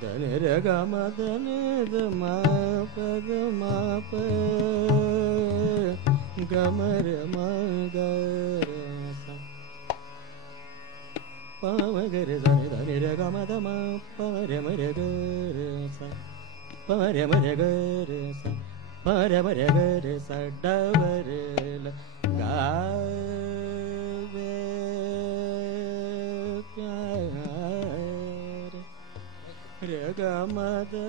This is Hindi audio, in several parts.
Dani re ga ma dani da ma pa da ma pa ga ma re ma ga re sa pa ma ga re dani dani re ga ma da ma pa ma re ga re sa pa ma re ga re sa pa ma re ga re sa da va re la ga ve pyare re ga ma da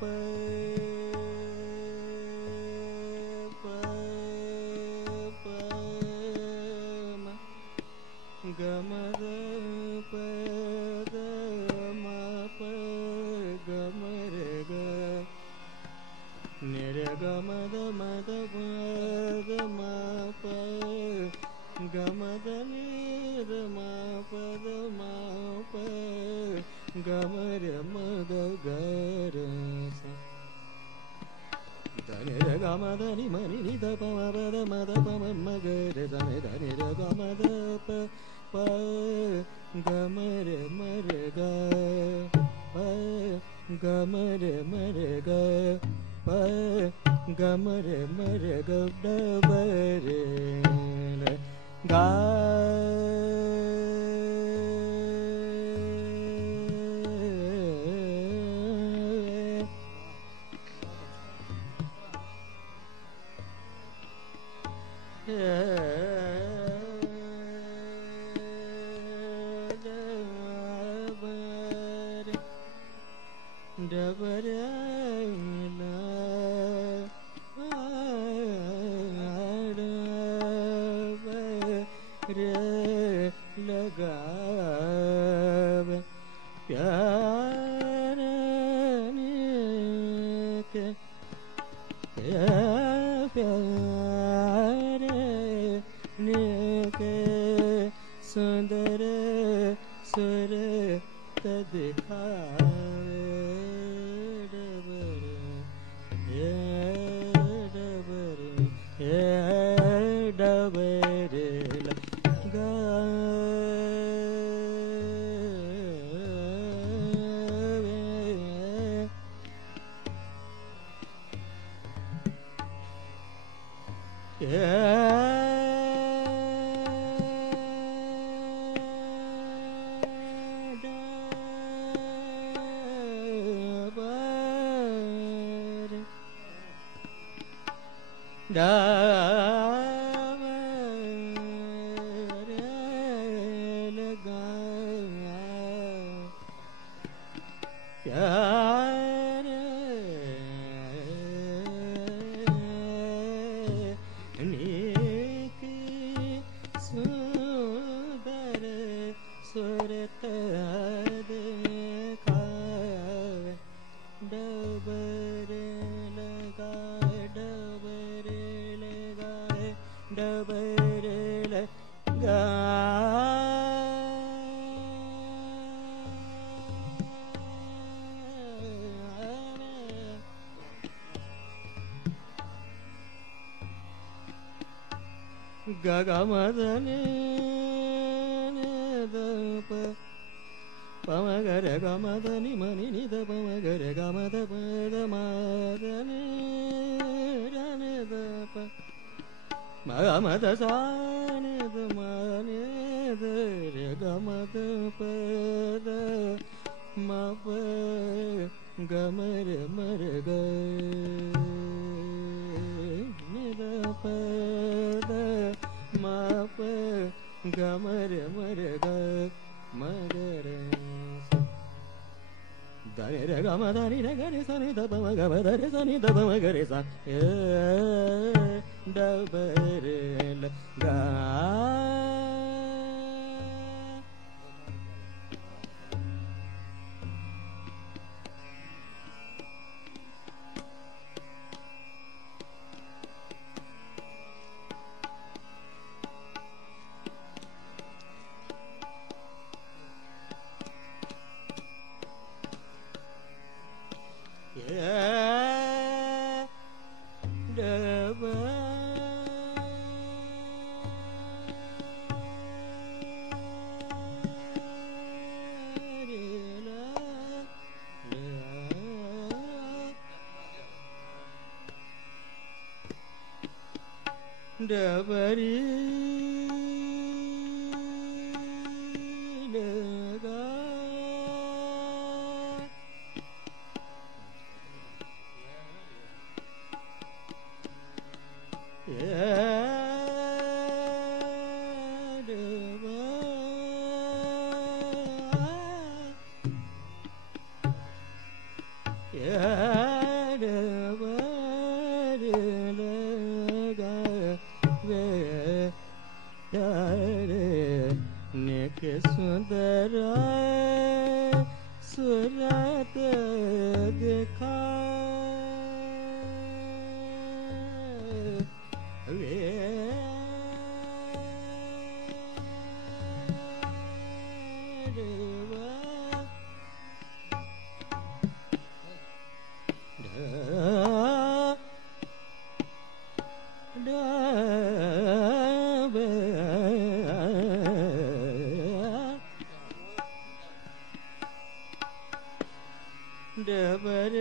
pa pa pa ma ga ma da pa da ma pa ga ma re ga ni re ga ma da pa da ma pa ga ma da ni da ma pa da ma pa ga ma re ma ga ga re sa da ni re ga ma da ni ma ni da pa ma pa da ma ma ga re da ni re ga ma da pa pa ga ma re ga pa ga ma re ga pa ga ma re ga da ba re la ga सुंदर सुर दिखावे डबर डबर लगा ga ma da ni da pa pa ma ga re ga ma da ni ma ni da pa ma ga re ga ma da pa da ma da ni da ni da pa ma ga ma da sa ni da ma ni da re ga ma da pa da ma pa ga ma re ga ni da pa da ma pa ga ma re ga ma ga re da ni re ga ma da ni re ga ni sa ni da pa ma ga ma da re sa ni da pa ma ga re sa da ba re la ga डबरी लगा सुंदर सूरत देखा डबर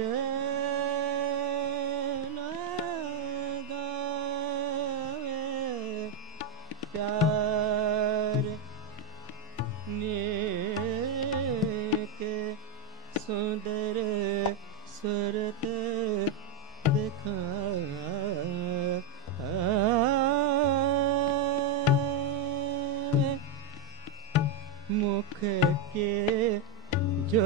लगावे प्यार के सुंदर सूरत देखा मुख के जो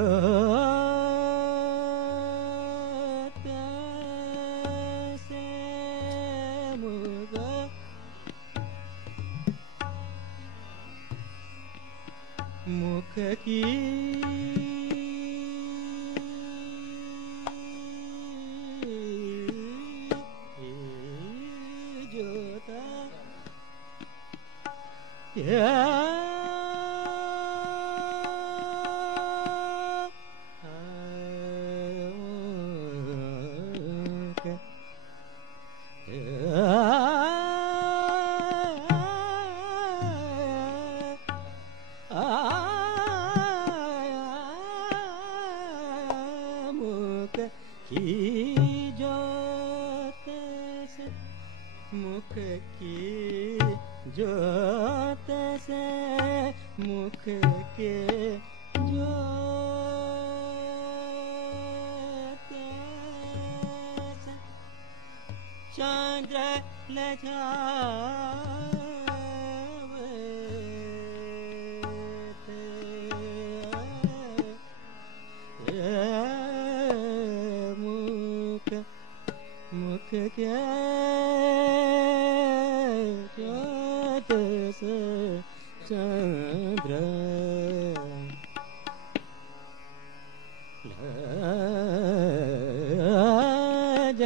मुख की जोता की जोत से मुख की जोत से मुख के जोत से चंद्र लजावे मुख के जोत से चंद्र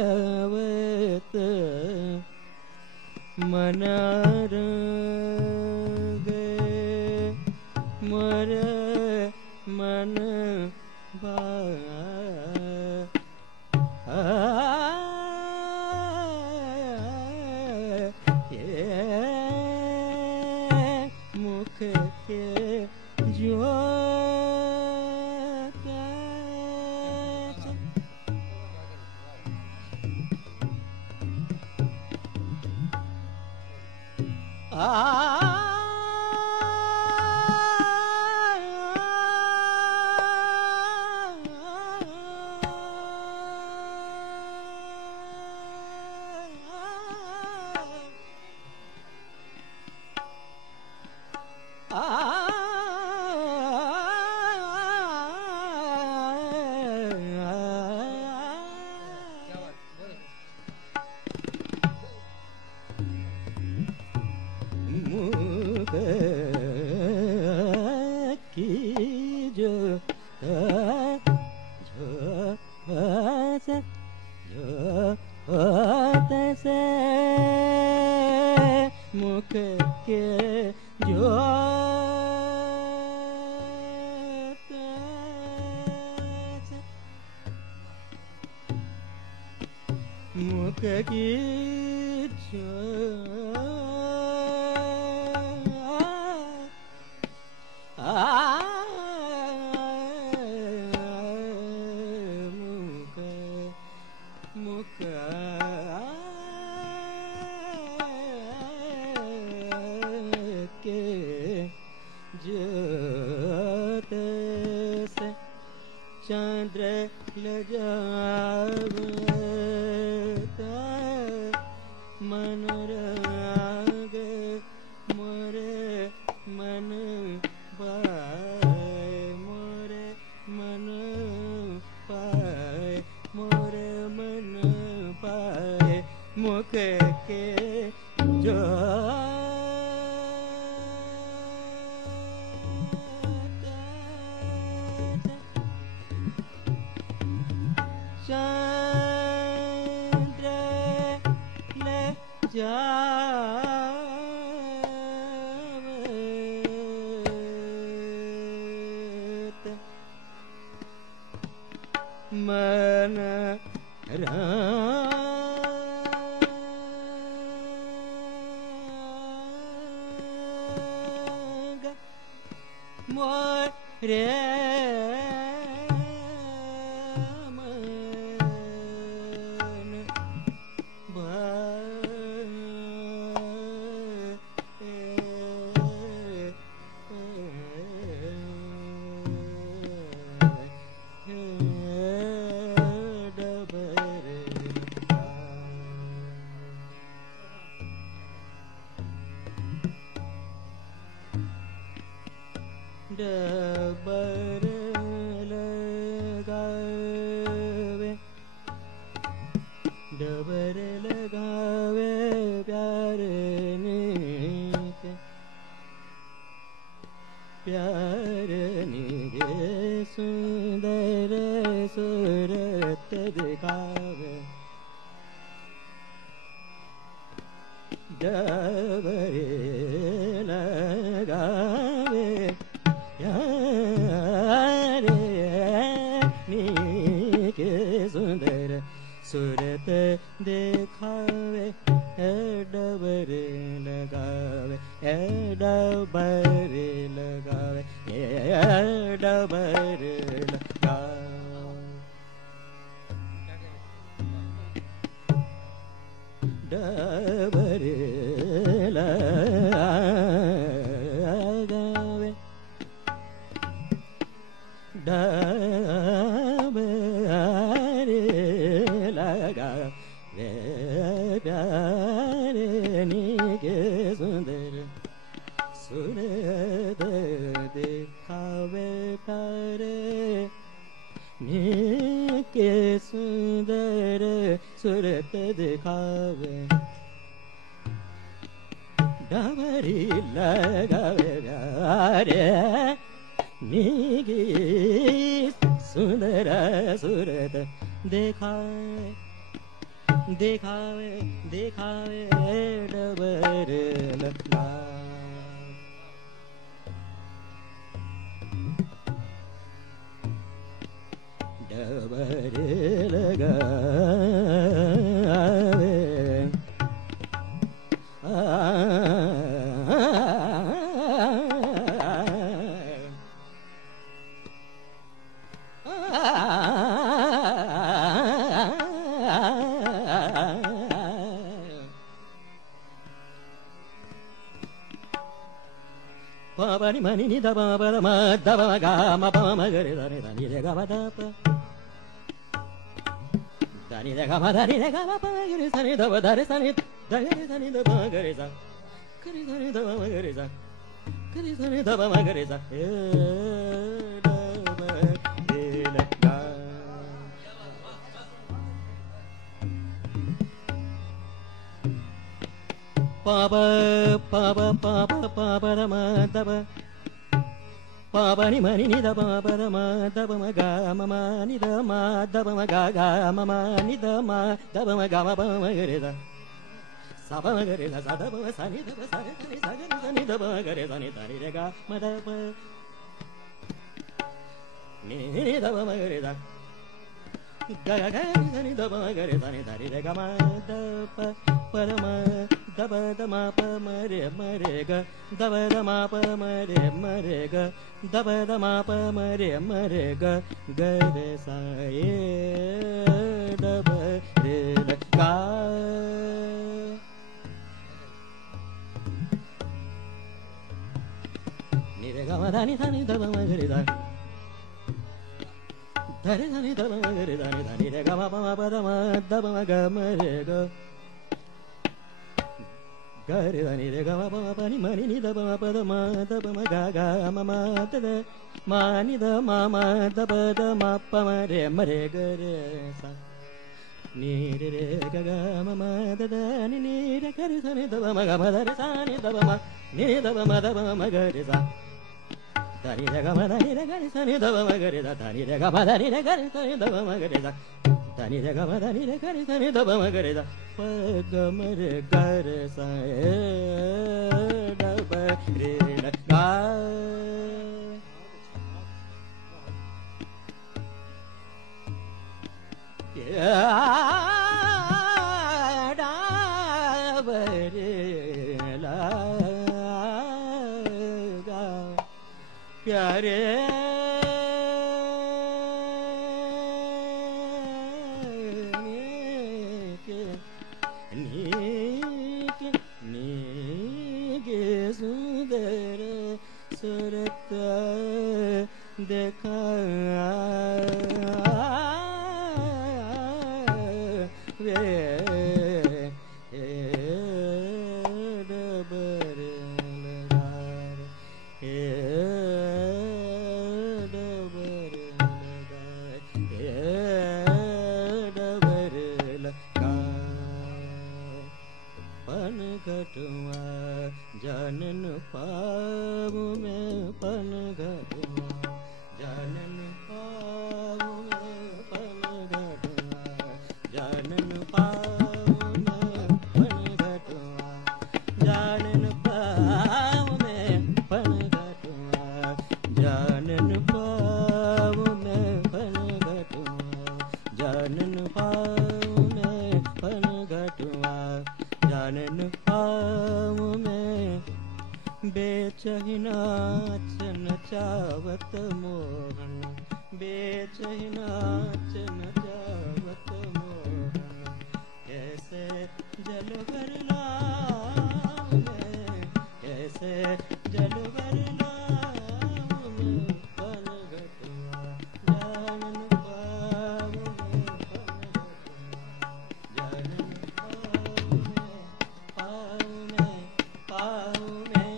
लजावत मन रंगे मोर मन बा मुख के जोत की जो से मुख के जो मुख की मुख चंद्र लजावता मन राग मोरे मन पाए मोरे मन पाए मोरे मन पाए मुख के जो चंद्र ले जावत मन राग मोरे डबर लगावे डबर लगावे प्यारनी के सुंदर सूरत दिखावे डबर लगावे के सुंदर सूरत दिखावे डबर लगावे डबर लगावे डबर लगावे डबर लगावे डबर लगावे प्यारनी के सुंदर सूरत दिखावे प्यारे नी के सुंदर सूरत दिखावे डबरी लगावे प्यारे नीगी सुंदर सूरत दिखावे दिखावे दिखावे डबर लगा डबर लगावे Pabani mani ni da ba ba ma da ba ga ma ba ma ga re da ni re ga ma da pa da ni re ga ma da ni re ga ma pa ga re sa ni da ba da re sa ni da re sa ni da ba ga re sa ka re sa ni da ba ma ga re sa ka re sa ni da ba ma ga re sa da ba de la ga Papa papa papa papa da ma da ba Papa ni mani ni da ba ba da ma da ba ma ga ma ma ni da ma da ba ma ga ga ma ma ni da ma da ba ma ga ma ba ma ga re da sa ba ma ga re da sa da ba sa ni da ba sa re sa ni sa ga ni da ba ga re sa ni da ni re ga ma da ba ni da ba ma ga re da ga ga ga ni da ba ga re sa ni da ni re ga ma da pa pa da ma da ba da ma pa ma re ga da ba da ma pa ma re ga da ba da ma pa ma re ga ga re sa ye da ba re la ga ni re ga ma da ni da ba ma ga re da ధని ధని దమ గరి ధని ధని రే గమ పమ పద మ దమ గమ రే గ గరి ధని రే గమ పమ పని మని ని దమ పద మ దమ గ గ మ మ తద మ ని ద మ మ ద ప ద మ ప మ రే మ రే గ రే సా ని రే రే గ గ మ మ ద ద ని ని రే గ రి ధని ద మ గ మ ద రే సా ని ద మ ని ద మ ద మ గ రే సా ధని రే గ మ ధని రే గ రి సా ని ద మ గ రే ద ధని రే గ మ ధని రే గ రి సా ని ద మ గ రే ద ధని రే గ మ ధని రే గ రి సా ని ద మ గ రే ద ప గ మ రే గ రే సా డ ప రే డ గ प्यारे नीके सुंदर सूरत देखा जानन पाव में पन घटवा जानन पाव में पन घटवा जानन पाव में पन घटवा जानन पाव में पन घटवा जानन पाव में पन घटवा जानन पाव में पन घटवा जानन पाव में बेचहिनाच नचावत मोहन बेचहिनाच नचावत मोहन कैसे जल भरना कैसे जल भरना पन घटवा जानन पाव में पन घटवा जानन पाव में पाव में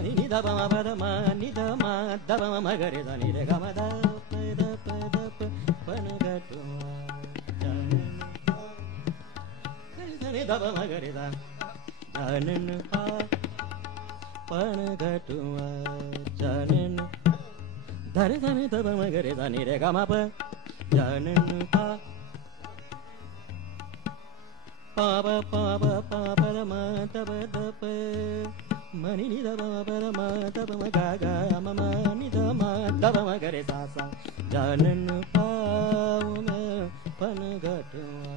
ni da ba ma da ma ni da ma da ba ma ga re da ni re ga ma da pa da pa da pa pa na ga tu ni da ba ma ga re da janan pa pa na ga tu janan da re da ni da ba ma ga re da ni re ga ma pa janan pa pa pa pa pa pa da ma da ba da pa mani ni da ba ma da ba ma ga ga ma ma ni da ma da ba ma ga re sa sa जानन पाव में पन घटवा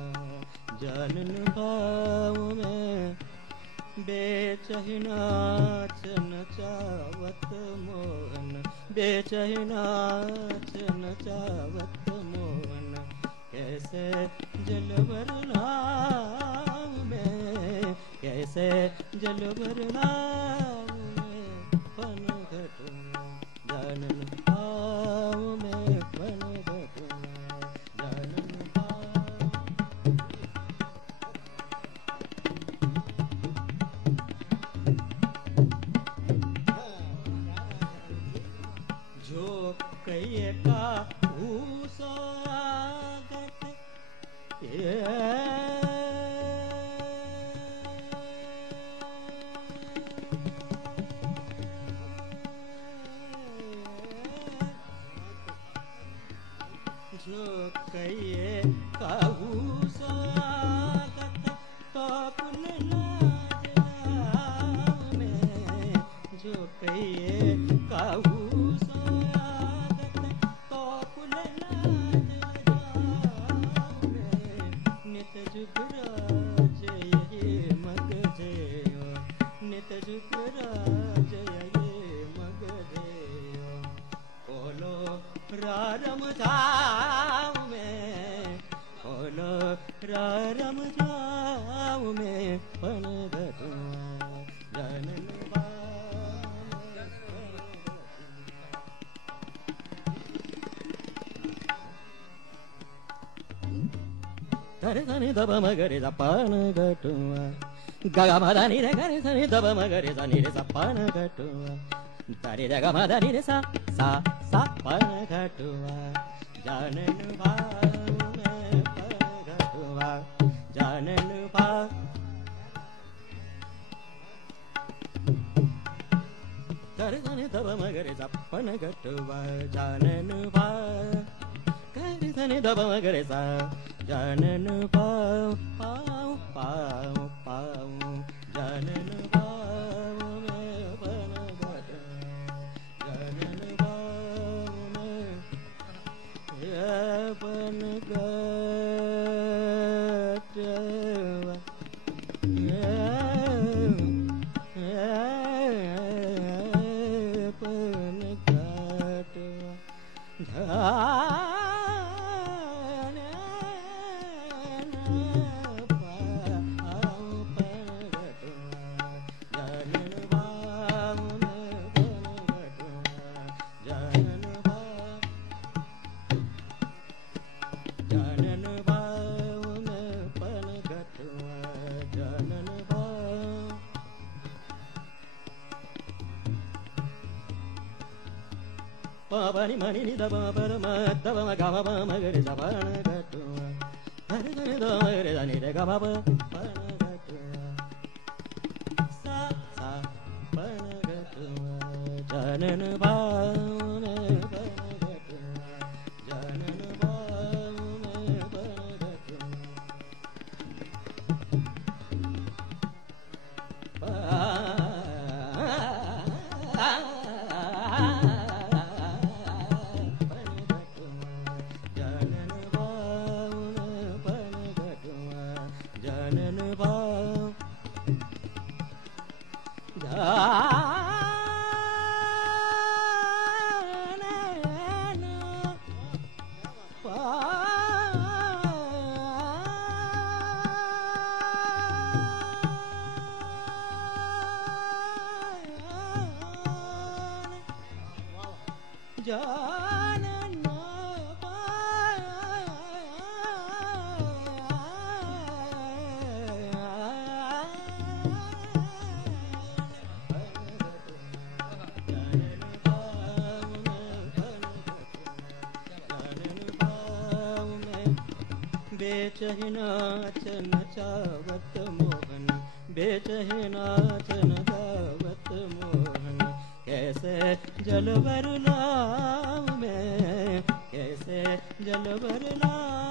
जानन पाव में बेचहिनाच नचावत मोहन बेचहिनाच नचावत मोहन कैसे जल भरना में कैसे जल भरना में पन घटवा जानन पाव में पन घटवा जानन पाव जो कहिए का स्वागत जो कहिए काहू स्वागत तो पुन में जो कहिए काहू स्वागत तो पुन नित जुगराज ये मग जयो नित जुगराज ये मग जयो बोलो रारम जाऊ में बोलो रारम जाऊ में पण गटुआ जनन बा Gare sani daba magare zapana gatua gaga madani re gare sani daba magare sani re zapana gatua tare daga madani re sa pana gatua janan va me pana gatua janan va gare sani daba magare zapana gatua janan va gare sani daba magare sa janan pau pau pau pau janan pau me pana gata janan pau me ya pana gata ya pana gata Pani mani ni da ba ba ma da ba ga ma ba ma ga re sa pa na ga tu ma re da ni da ma re da ni re ga ma ba pa na ga tu sa pa na ga tu janan ba ne pa na ga tu janan ba ne pa na ga tu pa बेचहि नाच नचावत मोहन बेचहि नाच नचावत मोहन कैसे जलवर लाऊं मैं कैसे जलवर लाऊं